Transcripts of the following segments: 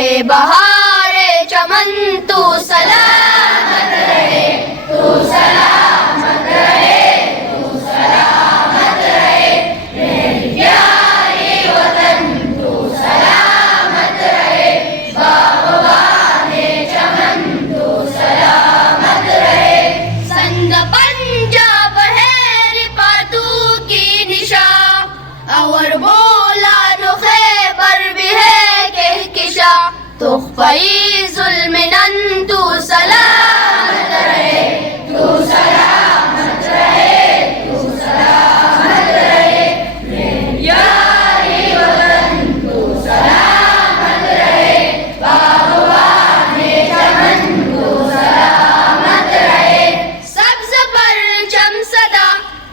ए बहारे चमन तू सलामत रहे, तू सलामत रहे, तू सलामत रहे। मेरी प्यारी वतन तू सलामत रहे, बागबाने चमन तू सलामत रहे। संग पंजाब है रिपातू की निशा, और बोला नुखैबर भी है कहकिशा। तुख्फई जुल्मिनन तू सलामत रहे, तू सलामत रहे, तू सलामत रहे। मेरी यारी वतन तू सलामत रहे, बागबाने चमन तू सलामत रहे। सब्ज़ परचम सदा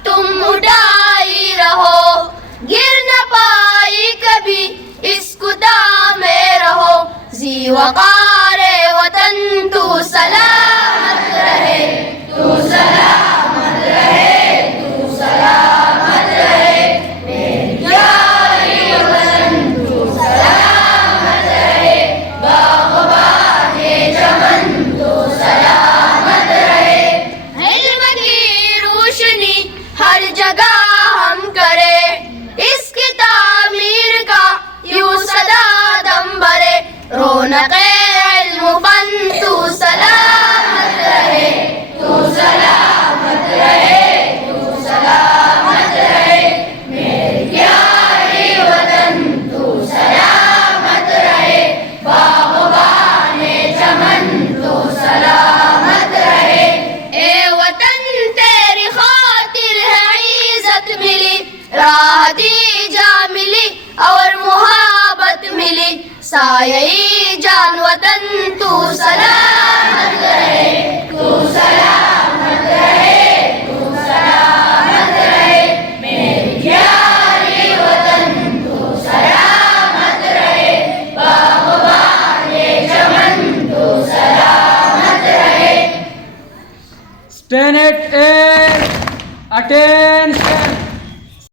तुम उठाई रहो, गिर न पाई कभी इस खुदा में रहो। जी वक़ारे वतन तू सलामत रहे, तू सलामत रहे, तू सलामत रहे। मेरी प्यारी वतन तू सलामत रहे, बागबाने चमन तू सलामत रहे। इल्म की रोशनी हर जगह हम करें, इसकी तामीर का यूं सदा दम भरे। रौनक़े इल्म फन तू सलामत रहे, तू सलामत रहे, तू सलामत रहे। मेरी प्यारी वतन तू सलामत रहे, बागबाने चमन तू सलामत रहे। ए वतन तेरी खातिर है इज़्ज़त मिली, राहती जा मिली और मुहाबत मिली। साये जान वतन तू सलामत